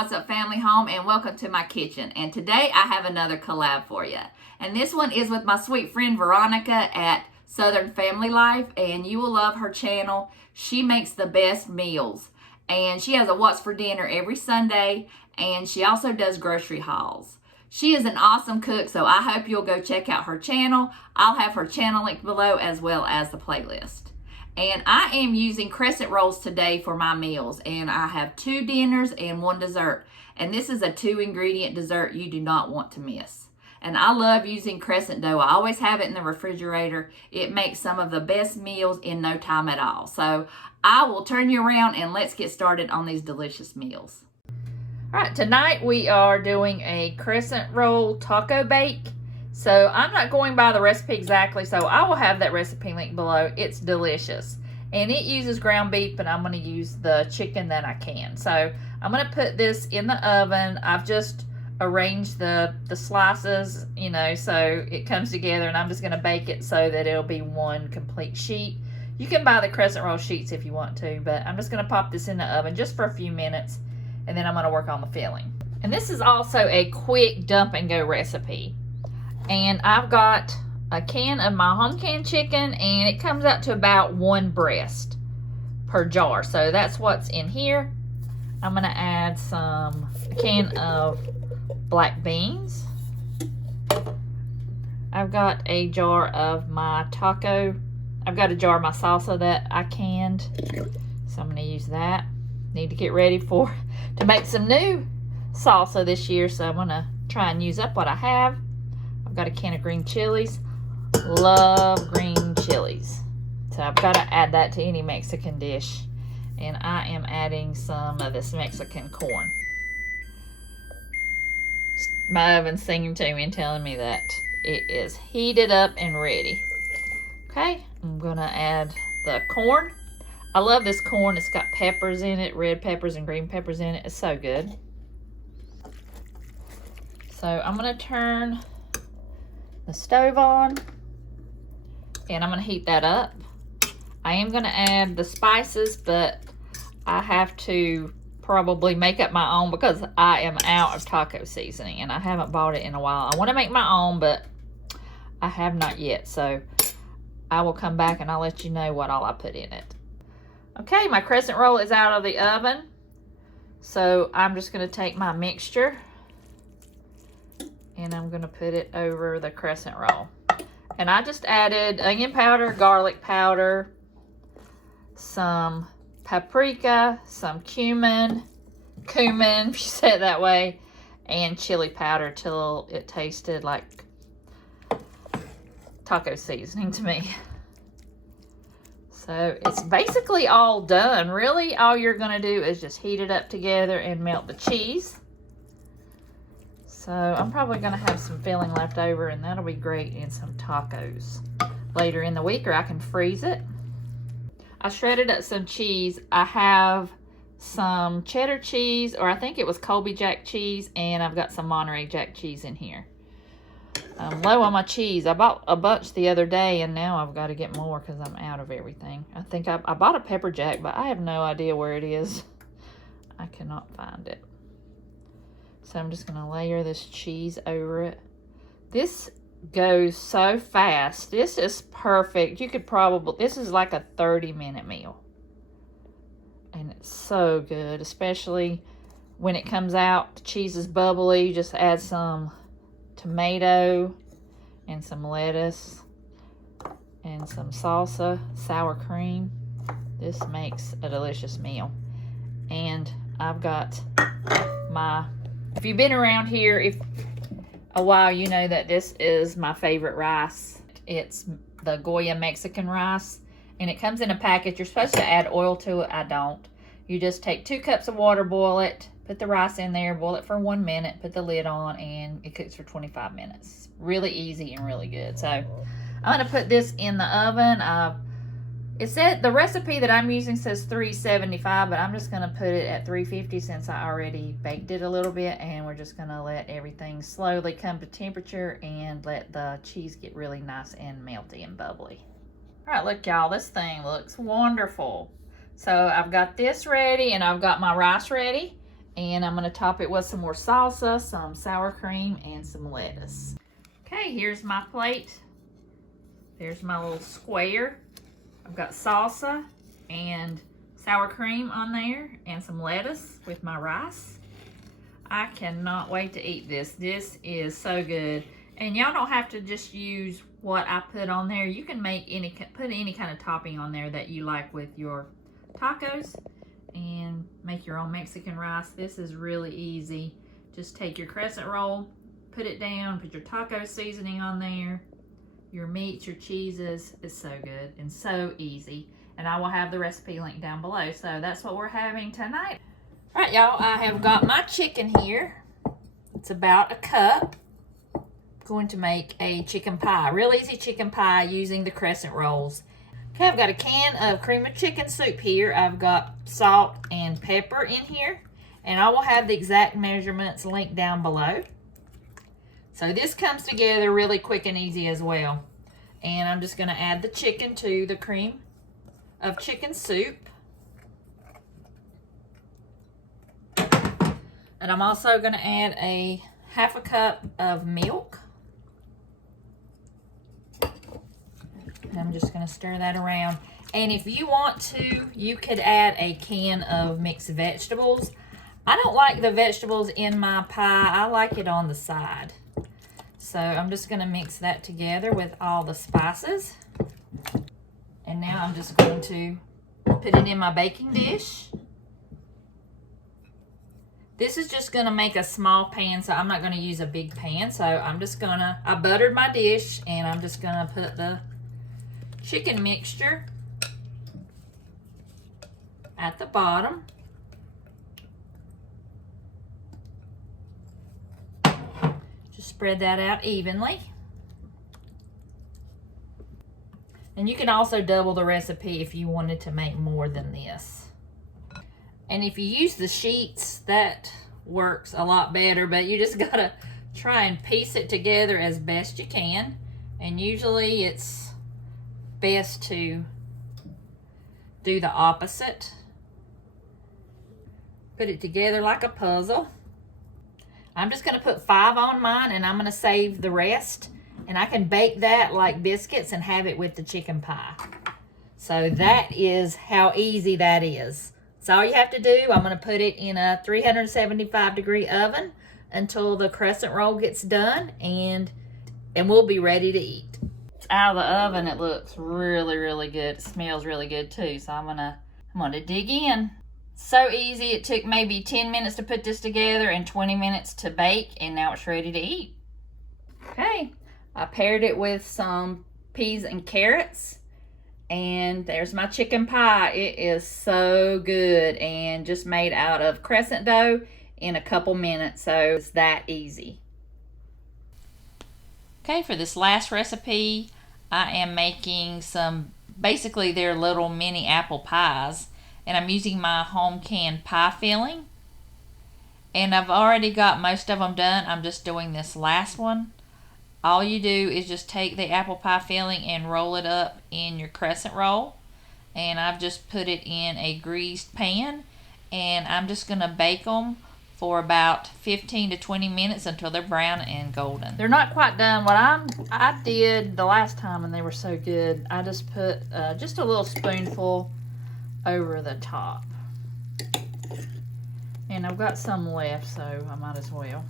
what's up, family home, and welcome to my kitchen. And today I have another collab for you. And this one is with my sweet friend Veronica at Southern Family Life, and you will love her channel. She makes the best meals, and she has a what's for dinner every Sunday, and she also does grocery hauls. She is an awesome cook, so I hope you'll go check out her channel. I'll have her channel linked below as well as the playlist. And I am using Crescent rolls today for my meals. And I have 2 dinners and 1 dessert. And this is a 2-ingredient dessert you do not want to miss. And I love using Crescent dough. I always have it in the refrigerator. It makes some of the best meals in no time at all. So I will turn you around and let's get started on these delicious meals. All right, tonight we are doing a Crescent roll taco bake. So I'm not going by the recipe exactly, so I will have that recipe link below. It's delicious. And it uses ground beef, but I'm going to use the chicken that I can. So I'm going to put this in the oven. I've just arranged the slices, so it comes together, and I'm just going to bake it so that it'll be one complete sheet. You can buy the Crescent roll sheets if you want to, but I'm just going to pop this in the oven just for a few minutes, and then I'm going to work on the filling. And this is also a quick dump and go recipe. And I've got a can of my home canned chicken, and it comes out to about 1 breast per jar. So that's what's in here. I'm going to add a can of black beans. I've got a jar of my I've got a jar of my salsa that I canned. So I'm going to use that. Need to get ready to make some new salsa this year. So I'm going to try and use up what I have. I've got a can of green chilies. Love green chilies. So I've got to add that to any Mexican dish. And I am adding some of this Mexican corn. My oven's singing to me and telling me that it is heated up and ready. Okay, I'm going to add the corn. I love this corn. It's got peppers in it, red peppers and green peppers in it. It's so good. So I'm going to turn the stove on, and I'm going to heat that up. I am going to add the spices, but I have to probably make up my own because I am out of taco seasoning and I haven't bought it in a while. I want to make my own, but I have not yet, so I will come back and I'll let you know what all I put in it. Okay, my Crescent roll is out of the oven, so I'm just going to take my mixture and I'm going to put it over the Crescent roll. And I just added onion powder, garlic powder, some paprika, some cumin, if you say it that way, and chili powder till it tasted like taco seasoning to me. So it's basically all done. Really, all you're going to do is just heat it up together and melt the cheese. So I'm probably going to have some filling left over, and that'll be great in some tacos later in the week, or I can freeze it. I shredded up some cheese. I have some cheddar cheese, or I think it was Colby Jack cheese, and I've got some Monterey Jack cheese in here. I'm low on my cheese. I bought a bunch the other day, and now I've got to get more because I'm out of everything. I think I bought a pepper jack, but I have no idea where it is. I cannot find it. So I'm just going to layer this cheese over it. This goes so fast. This is perfect. This is like a 30-minute meal. And it's so good, especially when it comes out. The cheese is bubbly. You just add some tomato and some lettuce and some salsa, sour cream. This makes a delicious meal. And I've got if you've been around here a while, you know that this is my favorite rice. It's the Goya Mexican rice, and it comes in a package. You're supposed to add oil to it. I don't. You just take 2 cups of water, boil it, put the rice in there, boil it for 1 minute, put the lid on, and it cooks for 25 minutes. Really easy and really good. So I'm going to put this in the oven. It said the recipe that I'm using says 375, but I'm just going to put it at 350 since I already baked it a little bit, and we're just going to let everything slowly come to temperature and let the cheese get really nice and melty and bubbly. All right, look, y'all, this thing looks wonderful. So I've got this ready, and I've got my rice ready, And I'm gonna top it with some more salsa, some sour cream, and some lettuce. Okay, here's my plate. There's my little square. I've got salsa and sour cream on there and some lettuce with my rice. I cannot wait to eat this. This is so good. And y'all don't have to just use what I put on there. You can put any kind of topping on there that you like with your tacos and make your own Mexican rice. This is really easy. Just take your crescent roll, put it down, put your taco seasoning on there, your meats, your cheeses. It's so good and so easy. And I will have the recipe link down below. So that's what we're having tonight. All right, y'all, I have got my chicken here. It's about a cup. I'm going to make a chicken pie. Real easy chicken pie using the crescent rolls. Okay, I've got a can of cream of chicken soup here. I've got salt and pepper in here. And I will have the exact measurements linked down below. So this comes together really quick and easy as well. And I'm just going to add the chicken to the cream of chicken soup. And I'm also going to add a half a cup of milk. And I'm just going to stir that around. And if you want to, you could add a can of mixed vegetables. I don't like the vegetables in my pie. I like it on the side. So I'm just going to mix that together with all the spices. And now I'm just going to put it in my baking dish. This is just going to make a small pan, so I'm not going to use a big pan. So I'm just going to, I buttered my dish, and I'm just going to put the chicken mixture at the bottom. Just spread that out evenly. And you can also double the recipe if you wanted to make more than this. And if you use the sheets, that works a lot better, but you just gotta try and piece it together as best you can. And usually it's best to do the opposite. Put it together like a puzzle. I'm just gonna put 5 on mine, and I'm gonna save the rest. And I can bake that like biscuits and have it with the chicken pie. So that is how easy that is. So all you have to do, I'm going to put it in a 375-degree oven until the crescent roll gets done, and we'll be ready to eat. It's out of the oven. It looks really, really good. It smells really good too. So I'm gonna dig in. So easy. It took maybe 10 minutes to put this together and 20 minutes to bake, and now it's ready to eat. Okay, I paired it with some peas and carrots. And there's my chicken pie. It is so good and just made out of crescent dough in a couple minutes. So it's that easy. Okay, for this last recipe, I am making basically they're little mini apple pies. And I'm using my home canned pie filling. And I've already got most of them done. I'm just doing this last one. All you do is just take the apple pie filling and roll it up in your crescent roll. And I've just put it in a greased pan. And I'm just going to bake them for about 15 to 20 minutes until they're brown and golden. They're not quite done. What I did the last time, and they were so good, I just put just a little spoonful over the top. And I've got some left, so I might as well.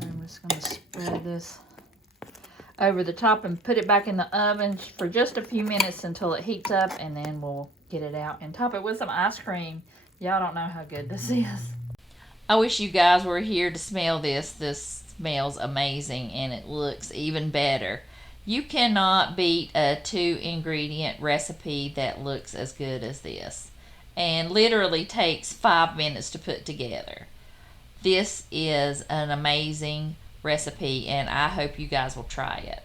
I'm just going to spread this over the top and put it back in the oven for just a few minutes until it heats up, and then we'll get it out and top it with some ice cream. Y'all don't know how good this is. I wish you guys were here to smell this. This smells amazing, and it looks even better. You cannot beat a 2-ingredient recipe that looks as good as this, and literally takes 5 minutes to put together. This is an amazing recipe, and I hope you guys will try it.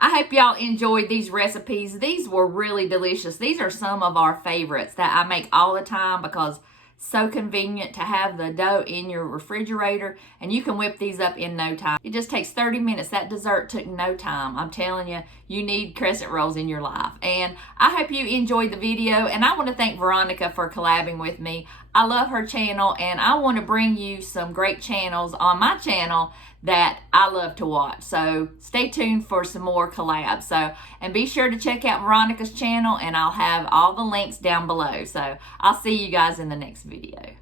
I hope y'all enjoyed these recipes. These were really delicious. These are some of our favorites that I make all the time because So convenient to have the dough in your refrigerator, and you can whip these up in no time. It just takes 30 minutes. That dessert took no time. I'm telling you, you need crescent rolls in your life. And I hope you enjoyed the video, and I want to thank Veronica for collabing with me. I love her channel, and I want to bring you some great channels on my channel that I love to watch. So stay tuned for some more collabs. So, and be sure to check out Veronica's channel, and I'll have all the links down below. So I'll see you guys in the next video.